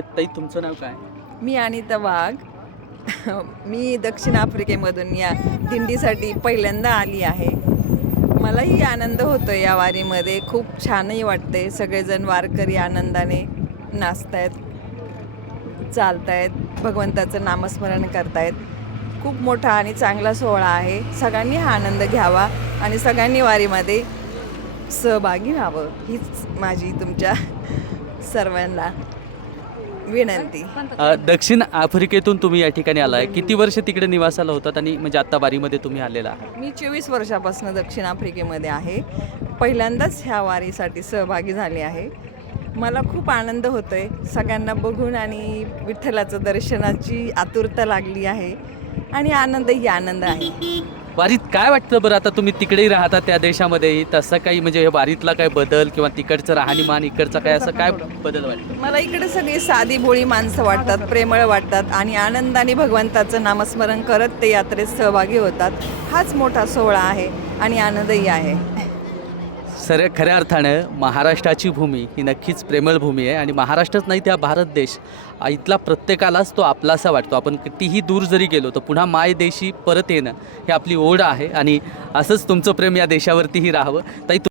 ताई तुमचं नाव काय? मी अनिता वाघ. मी दक्षिण आफ्रिकेमधून या दिंडीसाठी पहिल्यांदा आली आहे. मलाही आनंद होतो या वारीमध्ये. खूप छानही वाटते सगळेजण वारकरी आनंदाने नाचतायत चालतायत भगवंताचं नामस्मरण करतायत. खूप मोठा आणि चांगला सोहळा आहे. सगळ्यांनी हा आनंद घ्यावा आणि सगळ्यांनी वारीमध्ये सहभागी व्हावं. हीच माझी तुमच्या सर्वांना विनंती. अ, दक्षिण आफ्रिकेतून तुम्ही या ठिकाणी आलाय. किती वर्ष तिकडे निवासाला होतात आणि म्हणजे आता वारीमध्ये तुम्ही आलेला आहात? मी चोवीस वर्षापासून दक्षिण आफ्रिकेमध्ये आहे. पहिल्यांदाच ह्या वारीसाठी सहभागी झाले आहे. मला खूप आनंद होतोय सगळ्यांना बघून आणि विठ्ठलाचं दर्शनाची आतुरता लागली आहे. आणि आनंदही आनंद आहे. वारीत काय वाटतं बरं? आता तुम्ही तिकडेही राहता त्या देशामध्ये तसं काही म्हणजे वारीतला काय बदल किंवा तिकडचं राहणीमान इकडचं काय असं काय बदल वाटतं? मला इकडे सगळी साधी बोळी माणसं वाटतात प्रेमळ वाटतात आणि आनंदाने भगवंताचं नामस्मरण करत ते यात्रेत सहभागी होतात. हाच मोठा सोहळा आहे आणि आनंदही आहे. सर खऱ्या अर्थानं महाराष्ट्राची भूमी ही नक्कीच प्रेमळ भूमी आहे आणि महाराष्ट्रच नाही त्या भारत देश इथला प्रत्येकालाच तो आपलासा वाटतो. आपण कितीही दूर जरी गेलो तर पुन्हा माय देशी परत येणं ही आपली ओढ आहे आणि असंच तुमचं प्रेम या देशावरतीही राहावं. ताई